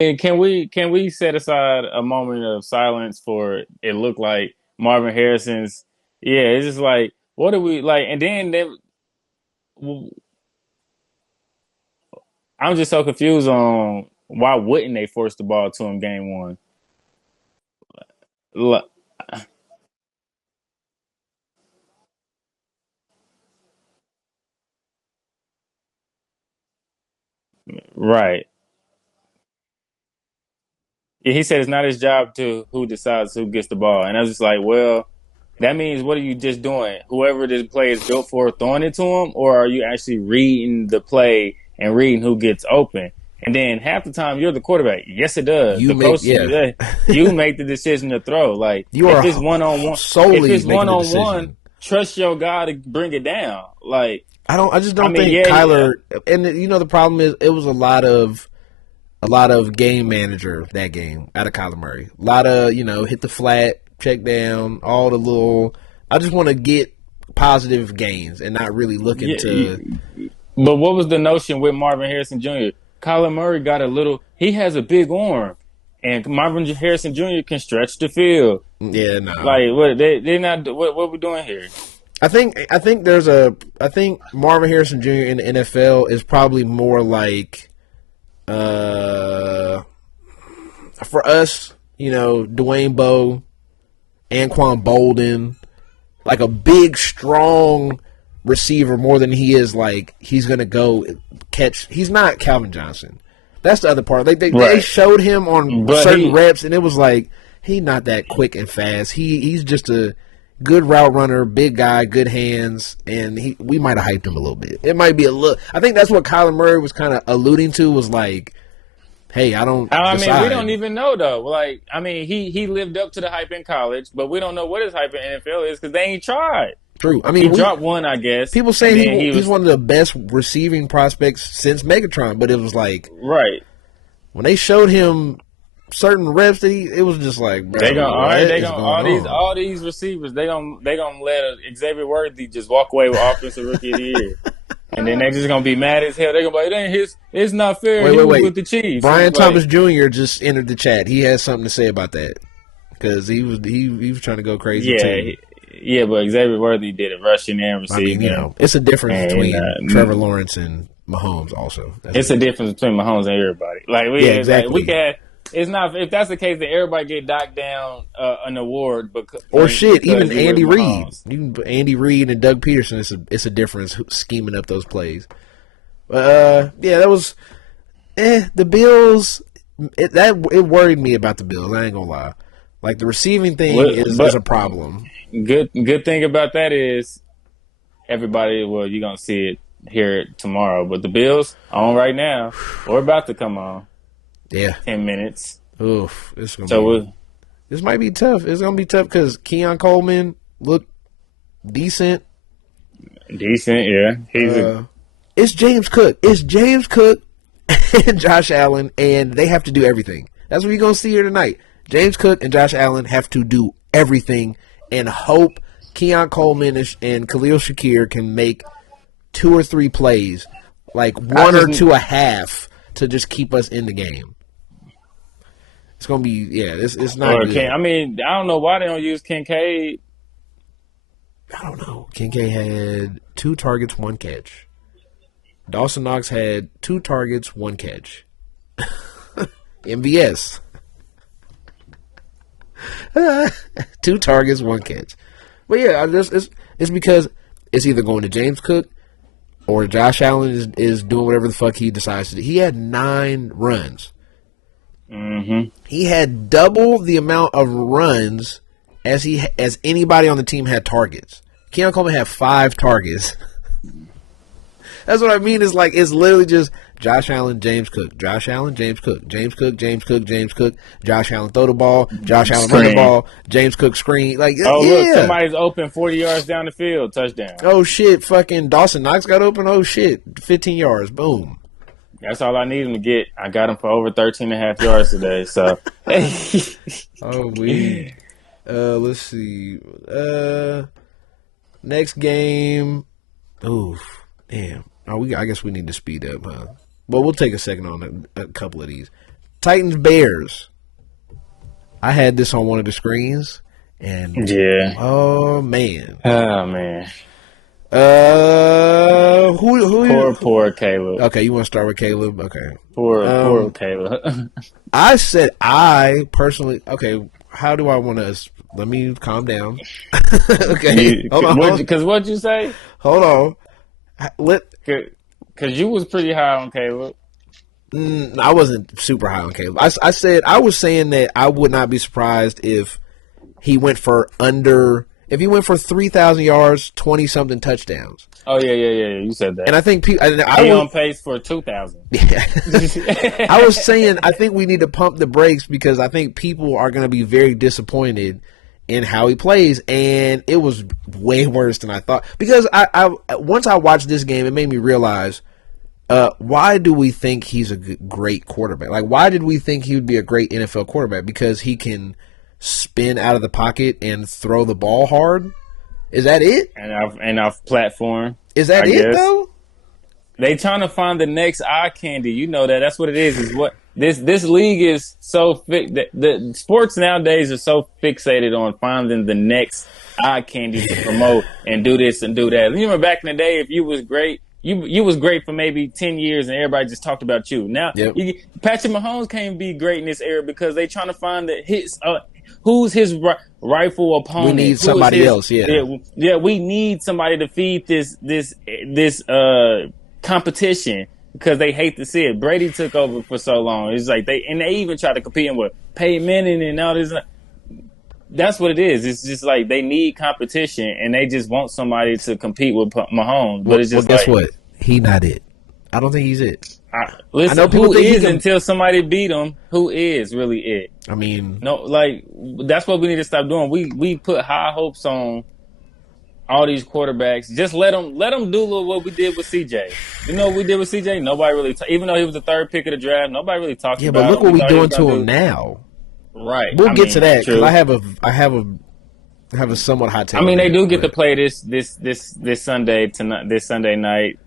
And can we set aside a moment of silence for it looked like Marvin Harrison's yeah, it's just like what do we like and then I'm just so confused on why wouldn't they force the ball to him game one? Li- Right. Yeah, he said it's not his job to who decides who gets the ball. And I was just like, well, that means what are you just doing? Whoever this play is built for, throwing it to him, or are you actually reading the play and reading who gets open? And then half the time you're the quarterback. Yes, it does. You The make coach, yeah. you make the decision to throw. Like You are if solely it's making one the on one, decision. trust your guy to bring it down. Like I just I don't mean, think yeah, yeah, Kyler. And the problem is it was a lot of game manager that game out of Kyler Murray. A lot of hit the flat, check down, all the little. I just want to get positive gains and not really looking to. yeah. But what was the notion with Marvin Harrison Jr.? Kyler Murray got a little. He has a big arm, and Marvin Harrison Jr. can stretch the field. Yeah, no. Like what they not what we doing here? I think Marvin Harrison Jr. in the NFL is probably more like uh for us, Dwayne Bowe, Anquan Bolden, like a big, strong receiver more than he is like he's gonna go catch. He's not Calvin Johnson. That's the other part. They Right, showed him on but certain he reps, and it was like he's not that quick and fast. He's just a good route runner, big guy, good hands, and we might have hyped him a little bit. It might be a little. I think that's what Kyler Murray was kind of alluding to was like, hey, I don't I mean we don't decide. even know though. Like I mean he lived up to the hype in college, but we don't know what his hype in NFL is because they ain't tried. True. I He mean, dropped one, I guess, people and saying then he he's was one of the best receiving prospects since Megatron, but it was like right. when they showed him certain reps that it was just like, They bro, gonna all what right. They is gonna going on? all these receivers. They gonna let Xavier Worthy just walk away with offensive rookie of the year, and then they just gonna be mad as hell. They gonna be like, it ain't his. It's not fair. Wait, He wait, was wait. with the Chiefs. And Brian it's Thomas like Jr. just entered the chat. He has something to say about that because he was trying to go crazy yeah, too. yeah. But Xavier Worthy did it rushing and I mean, receiving, it's a difference and between Trevor Lawrence and Mahomes. Also, that's it's it. a difference between Mahomes and everybody. Yeah, Like we exactly. can. It's not if that's the case that everybody get knocked down an award Or shit, because even you with Andy Reid. Mahomes. You can put Andy Reid and Doug Peterson. It's a difference scheming up those plays. Yeah, that was the Bills. It worried me about the Bills. I ain't gonna lie. Like the receiving thing is But a problem. good thing about that is everybody, well, you're gonna see it here tomorrow. But the Bills on right now, or about to come on Yeah. 10 minutes. Oof. So we're This might be tough. It's gonna be tough because Keon Coleman looked decent. decent, yeah. He's a It's James Cook. It's James Cook and Josh Allen, and they have to do everything. That's what you're gonna see here tonight. James Cook and Josh Allen have to do everything and hope Keon Coleman and Khalil Shakir can make two or three plays, like I one just or two a half, to just keep us in the game. It's gonna be it's not or can good. I mean I don't know why they don't use Kincaid. I don't know. Kincaid had 2 targets, 1 catch. Dawson Knox had 2 targets, 1 catch. MVS. 2 targets, 1 catch. But yeah, it's because it's either going to James Cook or Josh Allen is doing whatever the fuck he decides to do. He had 9 runs. Mm-hmm. He had double the amount of runs as anybody on the team had targets. Keon Coleman had 5 targets. That's what I mean. It's literally just Josh Allen, James Cook, Josh Allen, James Cook, James Cook, James Cook, James Cook, Josh Allen throw the ball, Josh Allen run the Screen. ball, James Cook screen. Like Oh look, yeah. somebody's open 40 yards down the field, touchdown. Oh shit, fucking Dawson Knox got open. Oh shit, 15 yards, boom. That's all I need him to get. I got him for over 13 and a half yards today. So Oh we. Let's see. Next game. Oof, damn. Oh, I guess we need to speed up, huh? Well, we'll take a second on a couple of these. Titans Bears. I had this on one of the screens, and oh man. Poor Caleb. Okay, you want to start with Caleb? Okay. Poor Caleb. I said I personally. Okay, how do I want to? Let me calm down. Okay, hold on. Because what'd you say? Hold on. Because you was pretty high on Caleb. I wasn't super high on Caleb. I said I was saying that I would not be surprised if he went for 3,000 yards, 20-something touchdowns. Oh yeah. You said that. And I think he on pace for 2,000. Yeah. I was saying I think we need to pump the brakes because I think people are going to be very disappointed in how he plays, and it was way worse than I thought. Because I once I watched this game, it made me realize why do we think he's a great quarterback? Like, why did we think he would be a great NFL quarterback? Because he can spin out of the pocket and throw the ball hard. Is that it? And off platform. Is that it though? They trying to find the next eye candy. You know that. That's what it is. Is what this league is so the sports nowadays are so fixated on finding the next eye candy to promote and do this and do that. You remember back in the day, if you was great, you was great for maybe 10 years and everybody just talked about you. Now, Patrick Mahomes can't be great in this era because they trying to find who's his rightful opponent. We need somebody else. Yeah. We need somebody to feed this competition because they hate to see it. Brady took over for so long. It's like they even try to compete with Peyton Manning and all this. That's what it is. It's just like they need competition and they just want somebody to compete with Mahomes. But it's just guess what? He not it. I don't think he's it. Listen, I know who is until somebody beat him? Who is really it? I mean, no, like that's what we need to stop doing. We put high hopes on all these quarterbacks. Just let them do what we did with CJ. You know what we did with CJ? Nobody really, even though he was the third pick of the draft, nobody really talked about him. Yeah, but look what we're doing to him now. Right. We'll get to that because I have a somewhat hot take. I mean, they do get to play this Sunday tonight. This Sunday night,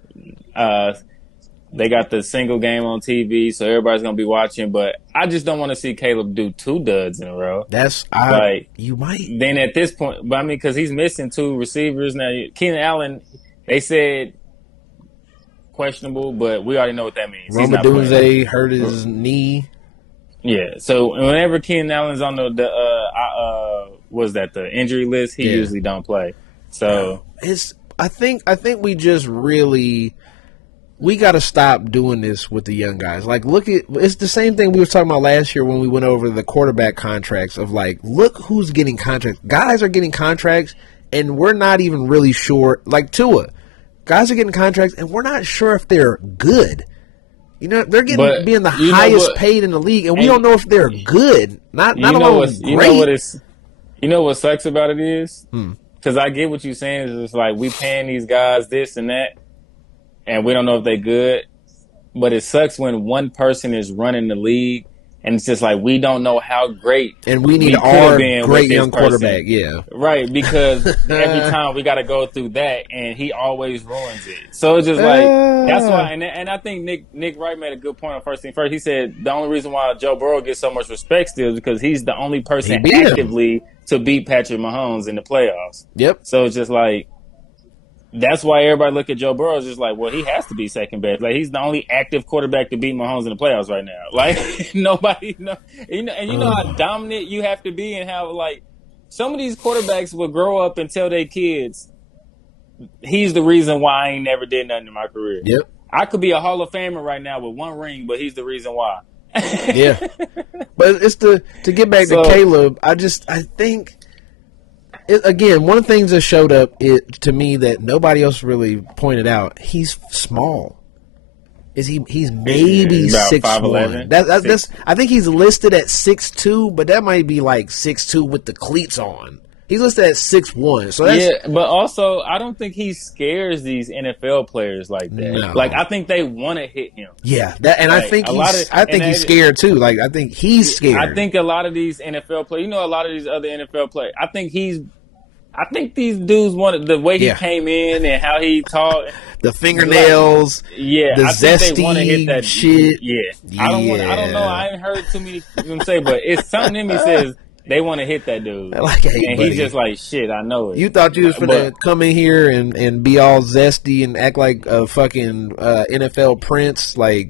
they got the single game on TV, so everybody's gonna be watching. But I just don't want to see Caleb do 2 duds in a row. You might. Then at this point, but I mean, because he's missing 2 receivers now. Keenan Allen, they said questionable, but we already know what that means. Roma Dunze hurt his knee. Yeah, so whenever Keenan Allen's on the injury list, he usually don't play. So I think we just really got to stop doing this with the young guys. Like, it's the same thing we were talking about last year when we went over the quarterback contracts of like, look who's getting contracts. Guys are getting contracts, and we're not even really sure. Like Tua, guys are getting contracts, and we're not sure if they're good. You know, they're being the highest paid in the league, and we don't know if they're good. Not alone great. You know what sucks about it is? Because I get what you're saying. Is it's like we paying these guys this and that, and we don't know if they're good. But it sucks when one person is running the league, and it's just like we don't know how great. And we need our great young quarterback, right? Because every time we got to go through that, and he always ruins it. So it's just like that's why. And I think Nick Wright made a good point on First Thing First. He said the only reason why Joe Burrow gets so much respect still is because he's the only person actively to beat Patrick Mahomes in the playoffs. Yep. So it's just like. That's why everybody look at Joe Burrow is just like, well, he has to be second best. Like, he's the only active quarterback to beat Mahomes in the playoffs right now. Like, nobody know. You know how dominant you have to be and how, like, some of these quarterbacks will grow up and tell their kids, he's the reason why I ain't never did nothing in my career. Yep. I could be a Hall of Famer right now with 1 ring, but he's the reason why. Yeah. But it's to get back to Caleb, I think... Again, one of the things that showed up to me that nobody else really pointed out, he's small. He's maybe 6'1". That's I think he's listed at 6'2", but that might be like 6'2" with the cleats on. He's listed at 6'1". So that's, but also I don't think he scares these NFL players like that. No. Like I think they want to hit him. Yeah, I think he's scared too. Like I think he's scared. I think a lot of these NFL players, a lot of these other NFL players, I think he's I think these dudes wanted the way he Yeah. came in and how he talked. The fingernails, Yeah, the I think they want to hit zesty that shit. Yeah, I don't know. Yeah. I ain't heard too many of them say, but it's something in me says they want to hit that dude, Like, hey, and he's buddy. just like, shit. I know it. You thought you was But gonna come in here and be all zesty and act like a fucking NFL prince, like,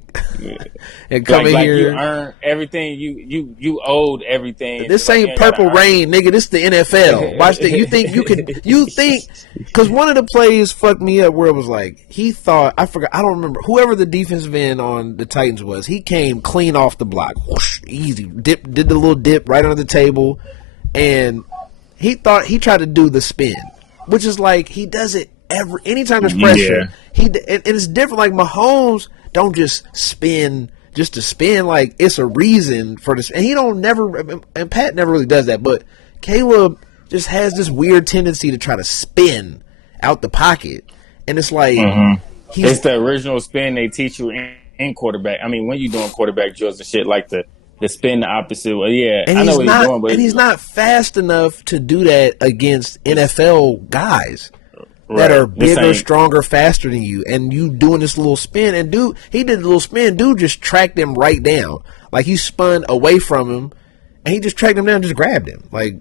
and come in like here. you earned everything. You owed everything. This Like, ain't Purple Rain, nigga. This the NFL. Watch that. You think you could? You think? Because one of the plays fucked me up where it was like he thought I forgot. I don't remember whoever the defensive end on the Titans was. He came clean off the block, whoosh, easy. Did the little dip right under the table, and he thought he tried to do the spin, which is like he does it anytime there's pressure. Yeah. And it's different. Like Mahomes don't just spin. Just to spin, like it's a reason for this, and he don't never, and Pat never really does that. But Caleb just has this weird tendency to try to spin out the pocket, and it's like it's the original spin they teach you in quarterback. I mean, when you doing quarterback drills and shit, like the spin the opposite way. Yeah, and I know what not, he's doing, but he's not fast enough to do that against NFL guys. That are bigger, stronger, faster than you, and you doing this little spin, and dude, he did a little spin. Dude just tracked him right down, like he spun away from him, and he just tracked him down, and just grabbed him. Like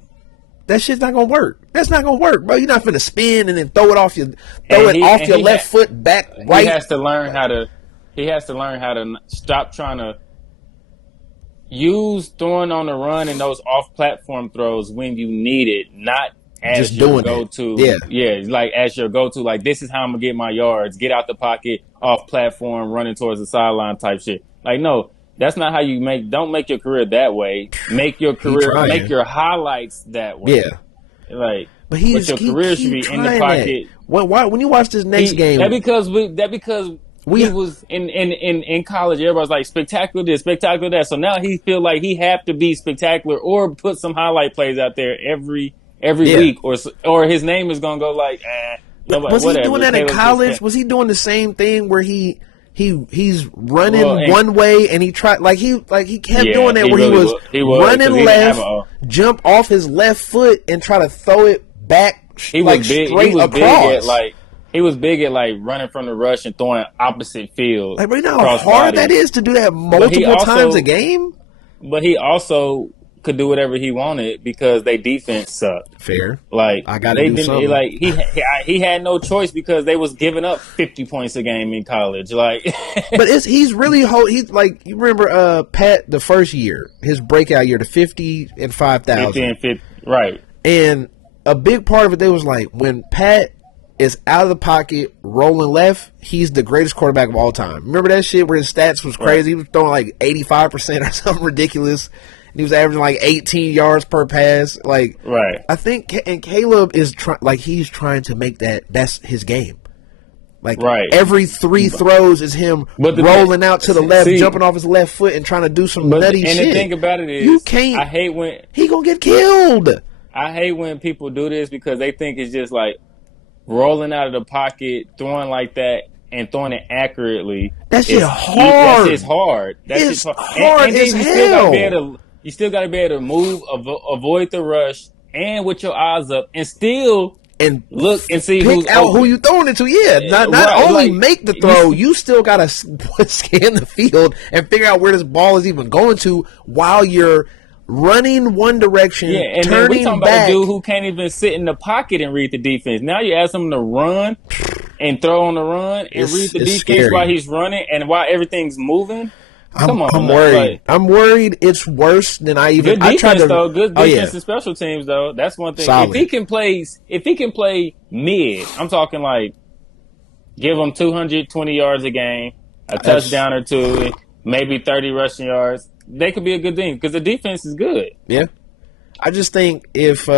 that shit's not gonna work. That's not gonna work, bro. You're not finna spin and then throw it off your left foot back right. He has to learn how to. He has to learn how to stop trying to use throwing on the run and those off-platform throws when you need it, not as just your go-to. Yeah, like as your go-to. Like, this is how I'm gonna get my yards. Get out the pocket, off-platform, running towards the sideline type shit. Like, no, that's not how you make. Don't make your career that way. Make your career, make your highlights that way. Yeah, like, but your career should be in the pocket. When you watch this next game, that because he was in college. Everybody's like, spectacular this, spectacular that. So now he feel like he have to be spectacular or put some highlight plays out there every week, or his name is gonna go like, nobody, was whatever. he doing that in college? Was he doing the same thing where he's running one way and he tried he kept doing that where he was running left, jump off his left foot and try to throw it back straight across. He was big at running from the rush and throwing opposite field. Like, you know how hard that is to do that multiple times a game? But he also could do whatever he wanted because they defense sucked. Fair. Like, I got to do something. Like, he had no choice because they was giving up 50 points a game in college. Like, but he's really he's like, you remember Pat the first year, his breakout year, the 50 and 5,000. 50 and 50, right? And a big part of it, they was like, when Pat is out of the pocket, rolling left, he's the greatest quarterback of all time. Remember that shit where his stats was crazy? Right. He was throwing like 85% or something ridiculous. He was averaging like 18 yards per pass. Like, right. I think, and Caleb is he's trying to make that's his game. Like, every 3 throws is him rolling out to the left, jumping off his left foot, and trying to do some nutty shit. And the thing about it is, you can't. I hate when he gonna get killed. I hate when people do this because they think it's just like rolling out of the pocket, throwing like that, and throwing it accurately. That shit hard. That shit's hard. It's hard as hell. You still got to be able to move, avoid the rush, and with your eyes up, and still look and see pick out who you throwing it to. Yeah, not only make the throw, you still got to scan the field and figure out where this ball is even going to while you're running one direction. Yeah, and turning then we talking back. About a dude who can't even sit in the pocket and read the defense. Now you ask him to run and throw on the run and read the defense scary. While he's running and while everything's moving. I'm worried. I'm worried it's worse than I even. Good defense though. Good defense and special teams though. That's one thing. Solid. If he can play mid, I'm talking like give him 220 yards a game, a touchdown or two, maybe 30 rushing yards. They could be a good team because the defense is good. Yeah, I just think if.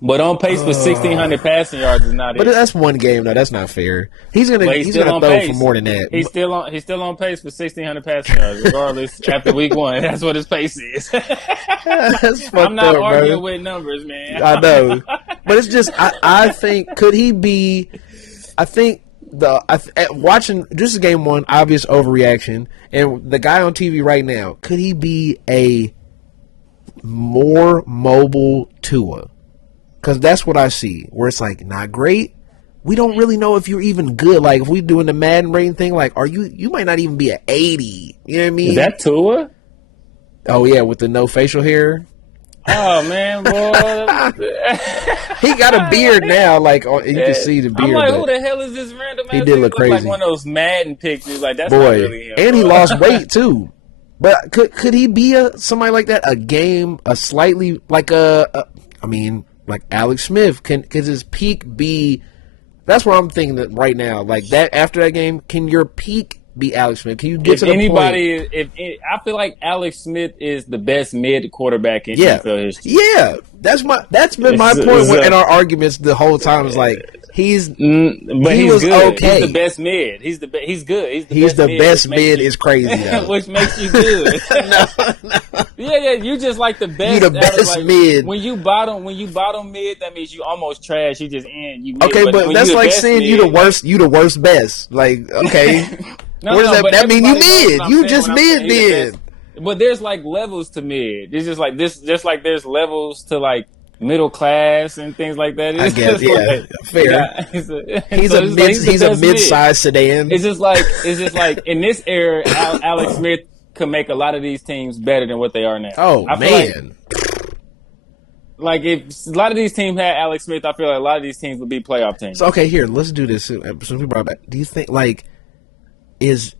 But on pace for 1,600 passing yards is not it. But that's one game, though. That's not fair. He's gonna throw for more than that. He's still on pace for 1,600 passing yards, regardless. After week 1, that's what his pace is. I'm not arguing with numbers, man. I know, but it's just I think could he be? I think watching this is game 1, obvious overreaction, and the guy on TV right now, could he be a more mobile Tua? because that's what I see. Where it's like not great. We don't really know if you're even good. Like if we doing the Madden rating thing, like are you? You might not even be an 80. You know what I mean? Is that Tua? Oh yeah, with the no facial hair. Oh man, boy. He got a beard now. Like you can see the beard. I'm like, who the hell is this random? He did look crazy. Like one of those Madden pictures. Like that's boy, not really him. And he lost weight too. But could he be somebody like that? A slightly like I mean, like Alex Smith. Could his peak be? That's what I'm thinking that right now. Like that after that game, can your peak be Alex Smith? Can you get to the point? I feel like Alex Smith is the best mid quarterback in NFL history. Yeah, that's been my point in our arguments the whole time. Is like he's good. Okay. He's the best mid. He's good. He's the best mid is crazy though. Which makes you good. No. Yeah. You just like the best. You the best mid. When you bottom mid, that means you almost trash. You just end. You mid. Okay, but that's like saying you the worst. You the worst best. Like okay. What does that mean? You mid. You just mid then. But there's like levels to mid. It's just like this. Just like there's levels to like middle class and things like that. I guess, yeah, fair. He's a mid-sized sedan. It's just like in this era, Alex Smith could make a lot of these teams better than what they are now. Oh man. Like if a lot of these teams had Alex Smith, I feel like a lot of these teams would be playoff teams. So okay, here let's do this. Since we brought it back, do you think like because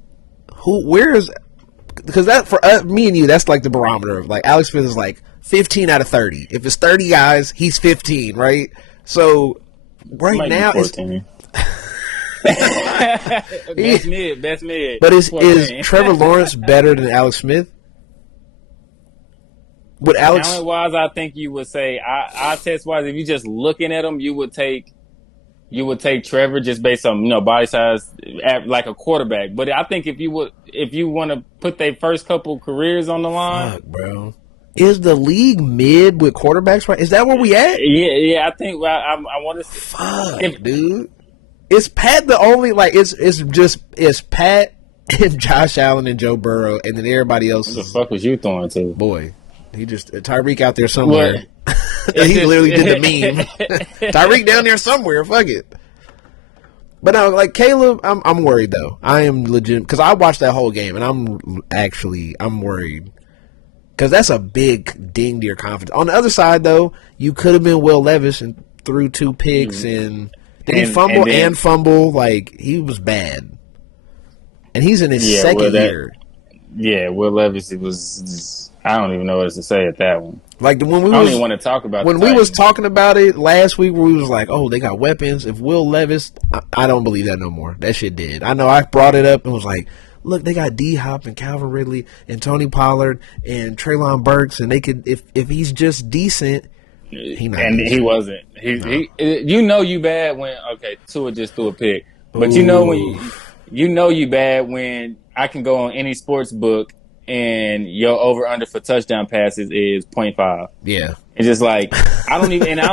that for me and you, that's like the barometer of like Alex Smith is like 15 out of 30. If it's 30 guys, he's 15, right? So right now it's best mid. But is Trevor Lawrence better than Alex Smith? Would Alex talent wise, I think you would say I test wise, if you just looking at him, you would take Trevor just based on body size, like a quarterback. But I think if you want to put their first couple careers on the line, fuck, bro, is the league mid with quarterbacks? Right? Is that where we at? Yeah. I think I want to. Fuck, dude. Is Pat the only like? It's Pat and Josh Allen and Joe Burrow, and then everybody else. What the fuck was you throwing to? Boy, he just Tyreek out there somewhere. He literally did the meme. Tyreek down there somewhere. Fuck it. But no, like Caleb, I'm worried though. I am legit because I watched that whole game and I'm worried because that's a big ding to your confidence. On the other side though, you could have been Will Levis and threw 2 picks and did he fumble and fumble? Like he was bad, and he's in his second year. Yeah, Will Levis. It was. I don't even know what else to say at that one. Like I don't even want to talk about when we was talking about it last week, where we was like, "Oh, they got weapons." If Will Levis, I don't believe that no more. That shit did. I know I brought it up and was like, "Look, they got D Hop and Calvin Ridley and Tony Pollard and Treylon Burks, and they could if he's just decent." He wasn't. You bad when Tua just threw a pick, but you bad when I can go on any sports book. And your over/under for touchdown passes is 0.5. Yeah, it's just like I don't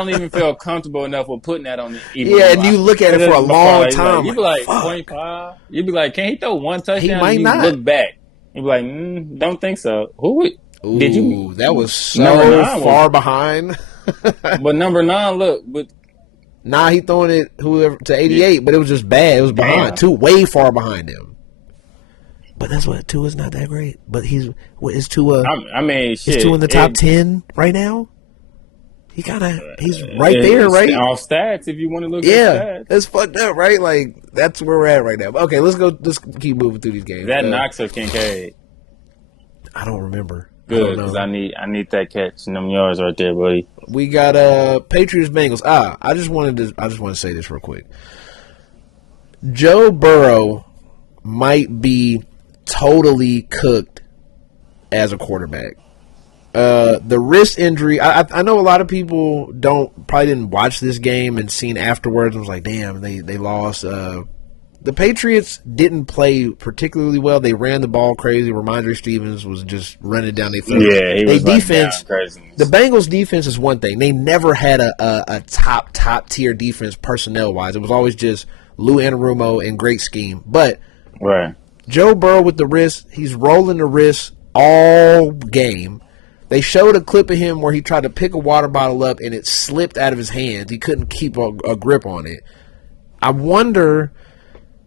even feel comfortable enough with putting that on. And you look at it for a long time. You be like 0.5. You be like, can he throw one touchdown? He might not. Look back. You be like, don't think so. Did you? That was so far behind. But number 9, look, but. He throwing it to 88, but it was just bad. It was behind, way far behind him. But that's what Tua's not that great. But is Tua? Is Tua in the top 10 right now? He's right there, right? All stats, if you want to look at stats. It's fucked up, right? Like that's where we're at right now. Okay, let's go. Let's keep moving through these games. That Knox or Kincaid? I don't remember. Good, because I need that catch and them yards right there, buddy. We got Patriots Bengals. I just want to say this real quick. Joe Burrow might be totally cooked as a quarterback. The wrist injury, I know a lot of people probably didn't watch this game and seen afterwards and was like, damn, they lost. The Patriots didn't play particularly well. They ran the ball crazy. Ramondre Stevens was just running down their throat. Yeah, he was defense. Crazy. The Bengals defense is one thing. They never had a top tier defense personnel wise. It was always just Lou Anarumo and great scheme. But right. Joe Burrow with the wrist, he's rolling the wrist all game. They showed a clip of him where he tried to pick a water bottle up and it slipped out of his hands. He couldn't keep a grip on it. I wonder,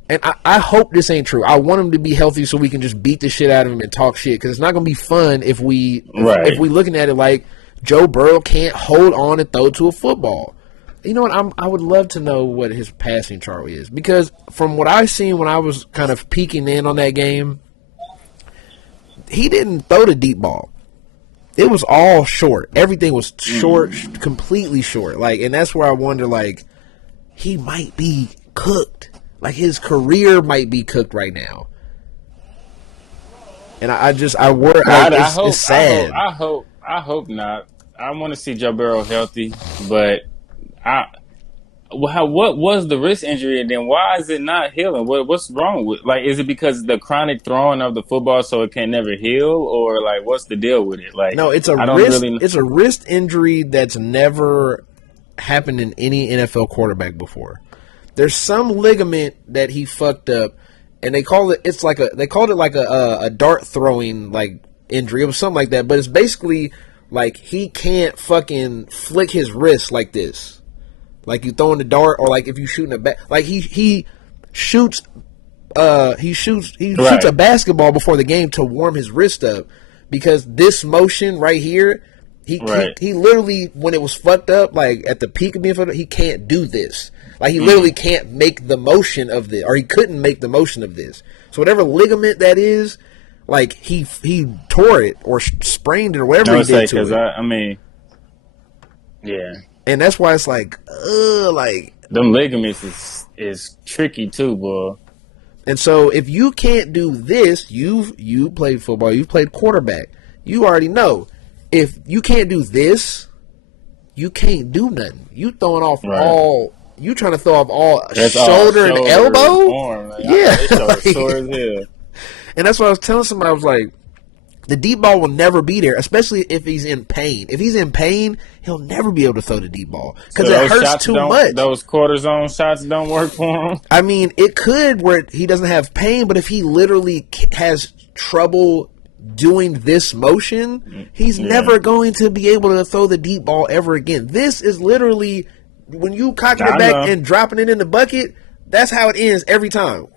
and I hope this ain't true. I want him to be healthy so we can just beat the shit out of him and talk shit, because it's not going to be fun if we looking at it like Joe Burrow can't hold on and throw to a football. You know what? I would love to know what his passing chart is, because from what I seen when I was kind of peeking in on that game, he didn't throw the deep ball. It was all short. Everything was short, completely short. Like, and that's where I wonder, like, he might be cooked. Like, his career might be cooked right now. And I worry. It's sad. I hope not. I want to see Joe Burrow healthy, but what was the wrist injury, and then why is it not healing? What's wrong with, like, is it because the chronic throwing of the football so it can never heal, or like what's the deal with it? Like, no, it's a wrist injury that's never happened in any NFL quarterback before. There's some ligament that he fucked up, and they called it a dart throwing like injury. It was something like that, but it's basically like he can't fucking flick his wrist like this. Like you throwing the dart, or like if you shooting a like he shoots a basketball before the game to warm his wrist up, because this motion right here, he literally, when it was fucked up, like at the peak of being fucked up, he can't do this. Like he literally can't make the motion of this, or he couldn't make the motion of this. So whatever ligament that is, like he tore it or sprained it or whatever he did to it. I mean, yeah. And that's why it's like, like them ligaments is tricky too, boy. And so if you can't do this, you played football, you've played quarterback, you already know. If you can't do this, you can't do nothing. You throwing off all. You trying to throw off all shoulder and elbow? Arm, like, yeah, sore as hell. And that's what I was telling somebody. I was like, the deep ball will never be there, especially if he's in pain. If he's in pain, he'll never be able to throw the deep ball because it hurts too much. Those cortisone shots don't work for him. I mean, it could where he doesn't have pain, but if he literally has trouble doing this motion, he's never going to be able to throw the deep ball ever again. This is literally, when you cocking it back and dropping it in the bucket, that's how it ends every time.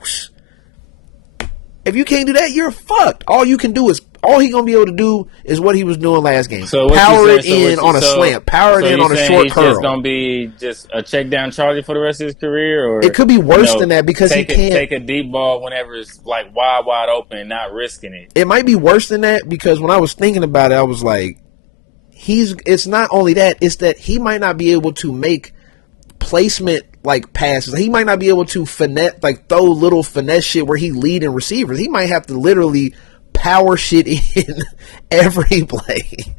If you can't do that, you're fucked. All he gonna be able to do is what he was doing last game. So power it in on a slant, power it in on a short curl. He's just gonna be just a check down Charlie for the rest of his career, or it could be worse than that, because he can't take a deep ball whenever it's like wide open, not risking it. It might be worse than that, because when I was thinking about it, I was like, it's not only that, it's that he might not be able to make placement like passes. He might not be able to finesse, like throw little finesse shit where he leading receivers. He might have to literally power shit in every play.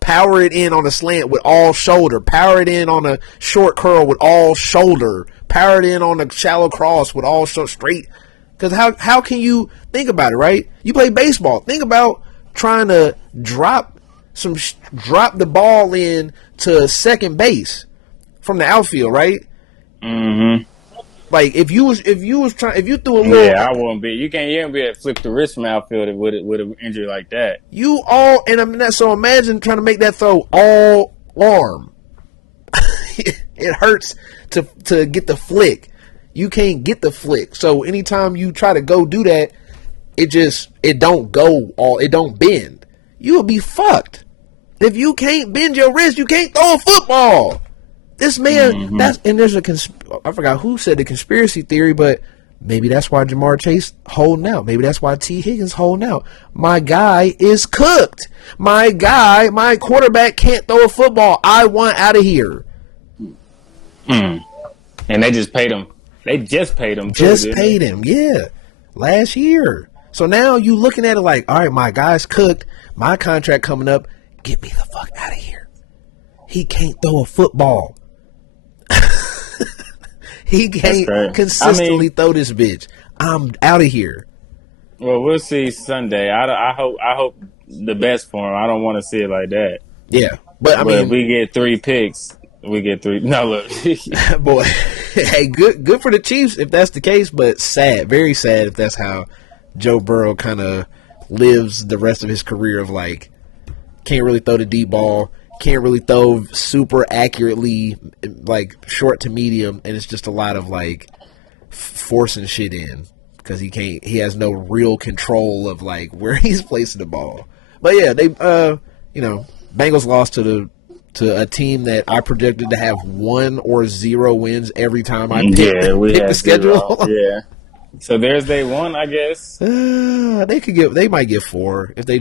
Power it in on a slant with all shoulder. Power it in on a short curl with all shoulder. Power it in on a shallow cross with all straight. Because how can you think about it, right? You play baseball. Think about trying to drop the ball in to second base from the outfield, right? Mm-hmm. Like if you threw a little, I wouldn't be. You can't be able to flip the wrist from outfield with an injury like that. So imagine trying to make that throw all arm. It hurts to get the flick. You can't get the flick. So anytime you try to go do that, it don't bend. You'll be fucked. If you can't bend your wrist, you can't throw a football. This man, there's I forgot who said the conspiracy theory, but maybe that's why Jamar Chase holding out. Maybe that's why T. Higgins holding out. My guy is cooked. My quarterback can't throw a football. I want out of here. And they just paid him. They just paid him. Paid him, yeah. Last year. So now you looking at it like, all right, my guy's cooked. My contract coming up. Get me the fuck out of here. He can't throw a football. He can't consistently throw this bitch. I'm out of here. Well, we'll see Sunday. I hope the best for him. I don't want to see it like that. Yeah, but I mean, if we get 3 picks, we get 3. No, look, boy. Hey, good for the Chiefs if that's the case, but sad, very sad if that's how Joe Burrow kind of lives the rest of his career of like, can't really throw the deep ball, can't really throw super accurately, like short to medium, and it's just a lot of like forcing shit in because he has no real control of like where he's placing the ball. But yeah, they Bengals lost to a team that I predicted to have 1 or 0 wins every time I picked the schedule. Yeah. So there's day one, I guess. They might get 4 if they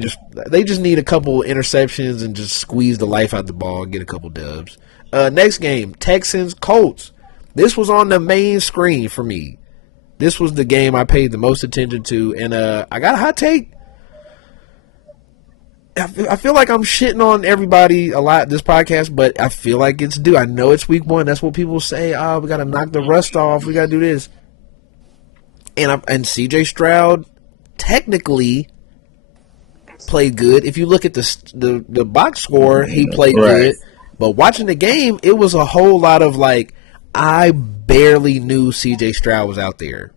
just need a couple interceptions and just squeeze the life out the ball and get a couple dubs. Next game, Texans Colts. This was on the main screen for me. This was the game I paid the most attention to, and I got a hot take. I feel like I'm shitting on everybody a lot this podcast, but I feel like it's due. I know it's week 1. That's what people say. Oh, we got to knock the rust off. We got to do this. And C.J. Stroud technically played good. If you look at the box score, he played good. But watching the game, it was a whole lot of like, I barely knew C.J. Stroud was out there.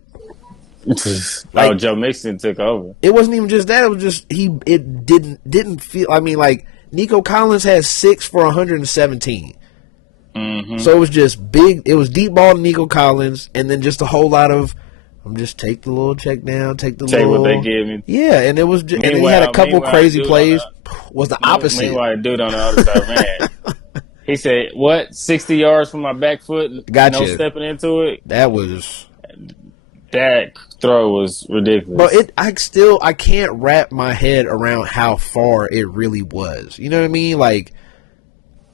Like, Joe Mixon took over. It wasn't even just that. It was just it didn't feel. I mean, like Nico Collins had 6 for 117. Mm-hmm. So it was just big. It was deep ball to Nico Collins, and then just a whole lot of. I'm just take the little check down, take what they give me. Yeah, and it was. And then he had a couple crazy plays. Was the opposite. Meanwhile, the dude on the other side ran. He said, "What? 60 yards from my back foot? Gotcha. No stepping into it." That throw was ridiculous. But I can't wrap my head around how far it really was. You know what I mean? Like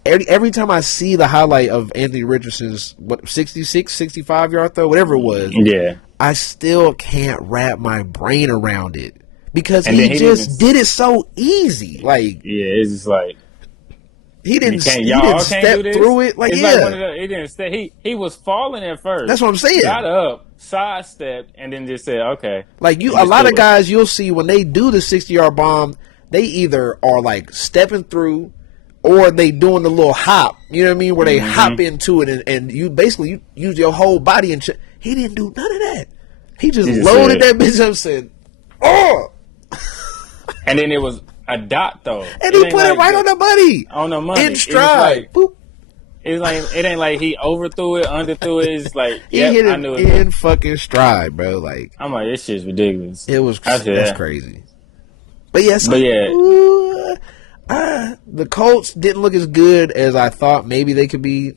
every time I see the highlight of Anthony Richardson's 66, 65 yard throw, whatever it was, yeah, I still can't wrap my brain around it because he just did it so easy. Like it's just like he didn't step through it. Like it's like one of the, he didn't step. He was falling at first. That's what I'm saying. Got up, sidestepped, and then just said, "Okay." Like a lot of guys you'll see when they do the 60-yard bomb, they either are like stepping through, or they doing the little hop. You know what I mean? Where they hop into it, and you basically use your whole body. And he didn't do none of that. He just loaded that bitch up, and said, "Oh," and then it was a dot though, and he put it right on the money. On the money, in stride. It's like it ain't like he overthrew it, underthrew it. It's like he hit it in fucking stride, bro. Like I'm like, this shit's ridiculous. It was that's crazy. But yes, the Colts didn't look as good as I thought maybe they could be,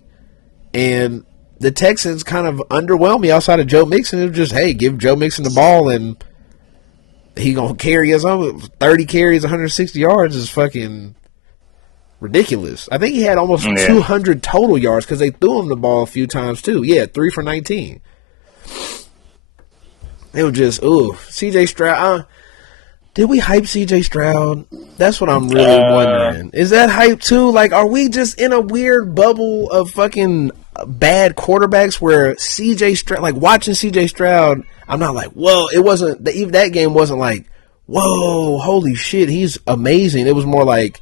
and the Texans kind of underwhelmed me outside of Joe Mixon. It was just, hey, give Joe Mixon the ball and he gonna carry us on. 30 carries, 160 yards is fucking ridiculous. I think he had almost 200 total yards because they threw him the ball a few times too. Yeah, 3 for 19. It was just, C.J. Stroud. Did we hype C.J. Stroud? That's what I'm really wondering. Is that hype too? Like, are we just in a weird bubble of fucking bad quarterbacks where C.J. Stroud, like watching C.J. Stroud, I'm not like, whoa, it wasn't, even that game wasn't like, whoa, holy shit, he's amazing. It was more like,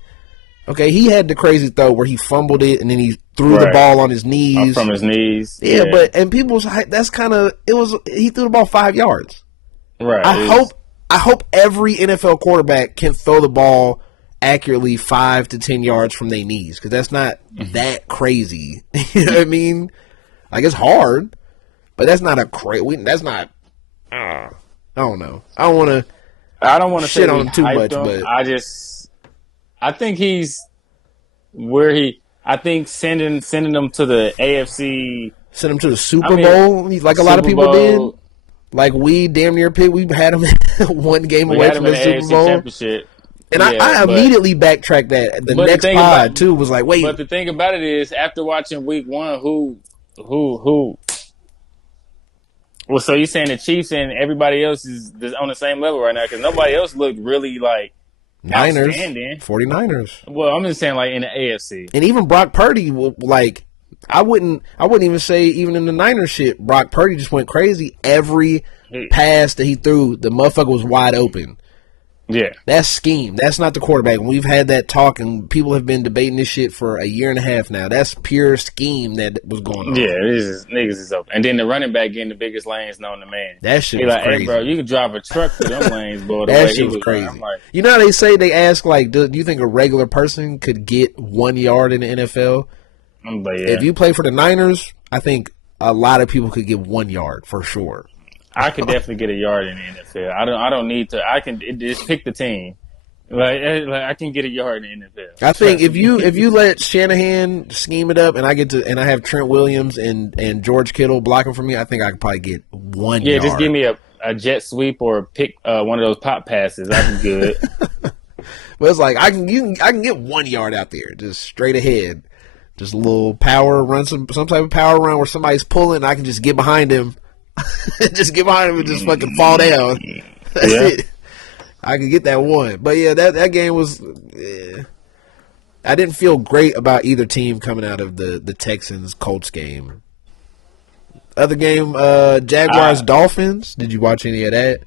okay, he had the crazy throw where he fumbled it and then he threw the ball on his knees. From his knees. Yeah, and people's, that's kind of, he threw the ball 5 yards. Right. I hope every NFL quarterback can throw the ball accurately 5 to 10 yards from their knees because that's not that crazy. You know what I mean? Like, it's hard, but that's not that's not, I don't know. I don't want to shit on him too much, but I think he's I think sending them to the AFC. Send him to the Super Bowl, like a lot of people did. Like we damn near picked. We had him one game away from the Super Bowl. Championship. And I immediately backtracked that. The next pod, too, was like, wait. But the thing about it is, after watching week 1, who? Well, so you're saying the Chiefs and everybody else is on the same level right now because nobody else looked really like Niners, outstanding. 49ers. Well, I'm just saying like in the AFC. And even Brock Purdy, like, I wouldn't even say even in the Niners shit, Brock Purdy just went crazy. Every pass that he threw, the motherfucker was wide open. Yeah. That's scheme. That's not the quarterback. We've had that talk, and people have been debating this shit for a year and a half now. That's pure scheme that was going on. Yeah, niggas is open. And then the running back getting the biggest lanes known to man. That shit He was like, crazy. hey, bro, you can drive a truck through them lanes, boy. The That way shit he was crazy. I'm like, you know how they say, they ask, like, do you think a regular person could get 1 yard in the NFL? but yeah. If you play for the Niners, I think a lot of people could get 1 yard for sure. I could definitely get a yard in the NFL. I don't need to. I can just pick the team. Like I can get a yard in the NFL. I think if you let Shanahan scheme it up, and I have Trent Williams and George Kittle blocking for me, I think I could probably get 1 yard. Yeah, just give me a jet sweep or pick one of those pop passes. I'd be good. But it's like I can get 1 yard out there, just straight ahead, just a little power run, some type of power run where somebody's pulling, and I can just get behind him, just get behind him and just fucking fall down. That's it. I could get that one. But yeah, that game was. I didn't feel great about either team coming out of the Texans Colts game. Other game, Jaguars Dolphins. Did you watch any of that?